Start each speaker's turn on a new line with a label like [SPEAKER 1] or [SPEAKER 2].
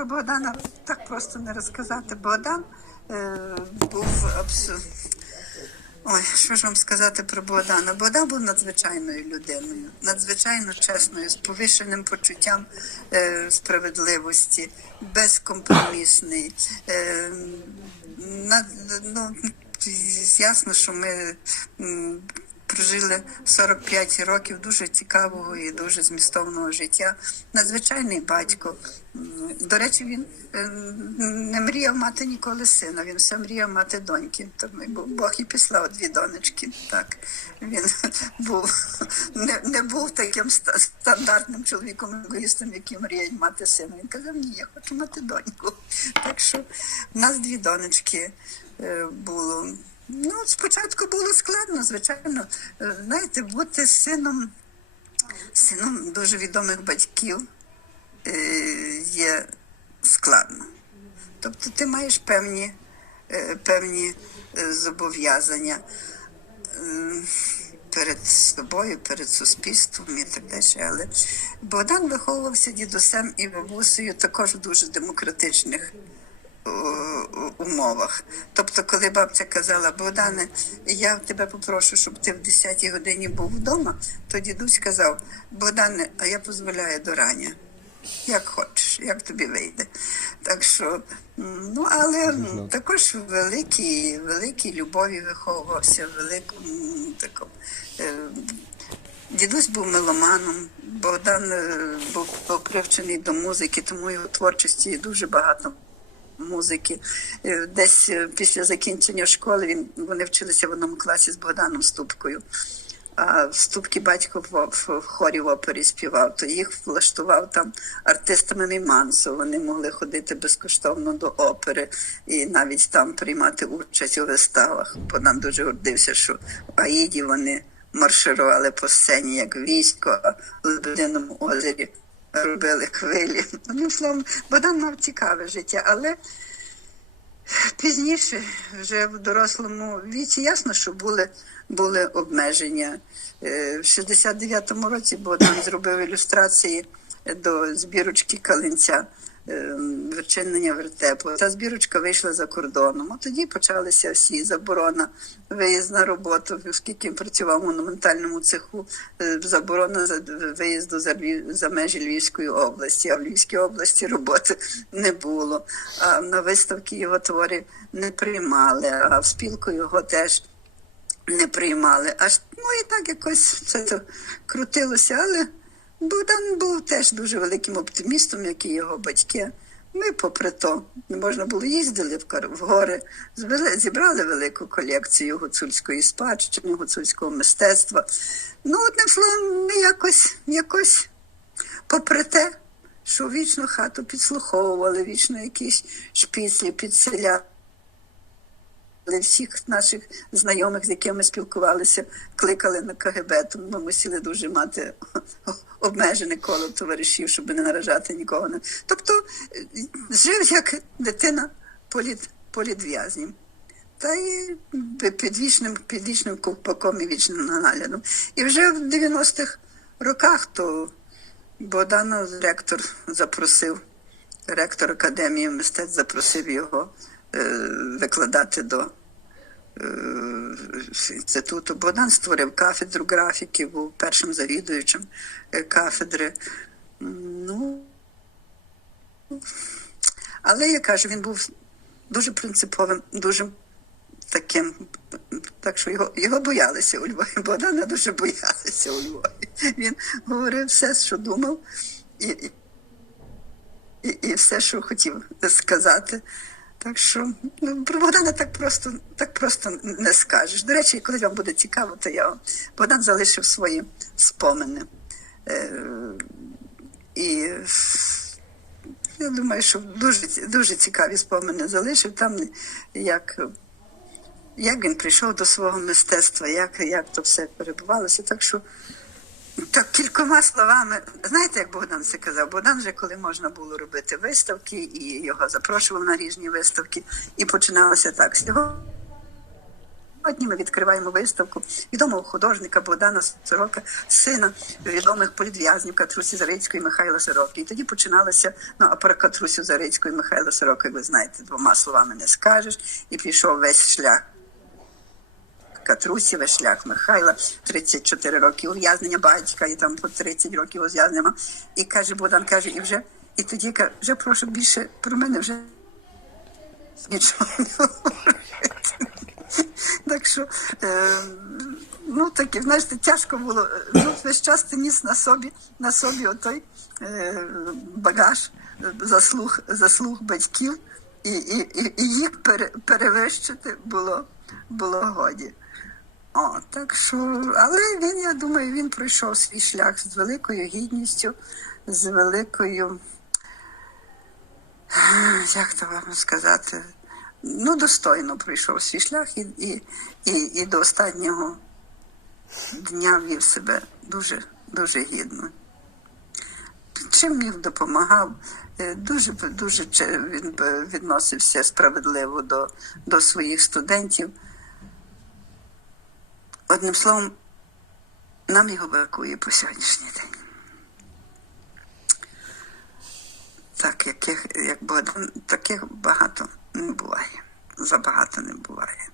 [SPEAKER 1] про Богдана так просто не розказати. Богдан е, був абсолютно. Ой, що ж вам сказати про Богдана? Богдан був надзвичайною людиною, надзвичайно чесною, з повишеним почуттям е, справедливості, безкомпромісний. Е, над, ну, ясно, що ми прожили 45 років дуже цікавого і дуже змістовного життя. Надзвичайний батько. До речі, він е, не мріяв мати ніколи сина, він все мріяв мати доньки. Тому Бог і післав дві донечки. Так він був не, не був таким стандартним чоловіком егоїстом, який мріє мати сина. Він казав, ні, я хочу мати доньку. Так що в нас дві донечки е, було. Ну, спочатку було складно, звичайно. Е, Знаєте, бути сином, сином дуже відомих батьків е, є складно. Тобто ти маєш певні, е, певні зобов'язання перед собою, перед суспільством і так далі. Але Богдан виховувався дідусем і бабусею також в дуже демократичних умовах. Тобто, коли бабця казала, Богдане, я тебе попрошу, щоб ти в 10-й годині був вдома, то дідусь казав, Богдане, а я дозволяю до рання. Як хочеш, як тобі вийде. Так що, ну але також в великій, великій любові виховувався, в великому такому. е, Дідусь був меломаном, Богдан е, був, був привчений до музики, тому його творчості дуже багато музики. Е, Десь е, після закінчення школи він, вони вчилися в одному класі з Богданом Ступкою. А Ступки батько в, хорі в опері співав, то їх влаштував там артистами Неймансу. Вони могли ходити безкоштовно до опери і навіть там приймати участь у виставах. Богдан дуже гордився, що в Аїді вони марширували по сцені як військо, в Лебединому озері робили хвилі. Одним словом, Богдан мав цікаве життя, але пізніше, вже в дорослому віці, ясно, що були, були обмеження. Е, В 69-му році Богдан зробив ілюстрації до збірочки Калинця. Е, Вичинення вертепу. Та збірочка вийшла за кордоном. Тоді почалися всі заборона, виїзд на роботу, оскільки працював в монументальному цеху, е, заборона за- виїзду за, Львів- за межі Львівської області, а в Львівській області роботи не було. А на виставки його твори не приймали, а в спілку його теж не приймали. Аж ну і так якось це крутилося, але Богдан був теж дуже великим оптимістом, як і його батьки. Ми, попри то, не можна було їздили в, гори, зібрали велику колекцію гуцульської спадщини, гуцульського мистецтва. Ну, одним словом, ми якось, якось попри те, що вічно хату підслуховували, вічно якісь шпіцлі підселяли. Всіх наших знайомих, з якими спілкувалися, кликали на КГБ, тому ми мусили дуже мати обмежене коло товаришів, щоб не наражати нікого. Тобто е, жив як дитина політ, політв'язнім. Та й під вічним, під вічним ковпаком і вічним наглядом. І вже в 90-х роках то Богдана ректор запросив, ректор Академії мистецтв запросив його е, викладати до інституту. Богдан створив кафедру графіки, був першим завідуючим е, кафедри. Ну, але я кажу, він був дуже принциповим, дуже таким. Так що його, його боялися у Львові. Богдана дуже боялися у Львові. Він говорив все, що думав, і, і, і, і все, що хотів сказати. Так що ну, про Богдана так просто, так просто не скажеш. До речі, коли вам буде цікаво, то я Богдан залишив свої спомини. Е, і я думаю, що дуже, дуже цікаві спомини залишив там, як, як він прийшов до свого мистецтва, як, як то все перебувалося. Так що так, кількома словами, знаєте, як Богдан це казав? Богдан вже коли можна було робити виставки, і його запрошував на різні виставки, і починалося так. Сьогодні ми відкриваємо виставку відомого художника Богдана Сорока, сина відомих політв'язнів Катрусі Зарицької і Михайла Сороки. І тоді починалося, ну а про Катрусю Зарицьку Михайла Сорока, ви знаєте, двома словами не скажеш, і пішов весь шлях. Катрусі, весь шлях Михайла, 34 роки ув'язнення батька, і там по 30 років ув'язнення. І каже, Богдан каже, і вже, і тоді каже, вже прошу більше про мене вже нічого не говорити. Так що, е, ну таке, знаєте, тяжко було. Ну, весь час ти ніс на собі, на собі отой е, багаж заслуг, заслуг батьків, і, і, і їх пере, перевищити було, було годі. О, так що, але він, я думаю, він пройшов свій шлях з великою гідністю, з великою, як то вам сказати, ну, достойно пройшов свій шлях і, і, і, і до останнього дня вів себе дуже, дуже гідно. Чим міг допомагав, Е, дуже дуже він відносився справедливо до, до своїх студентів. Одним словом, нам його бракує по сьогоднішній день. Так, яких, як Богдан, таких багато не буває. Забагато не буває.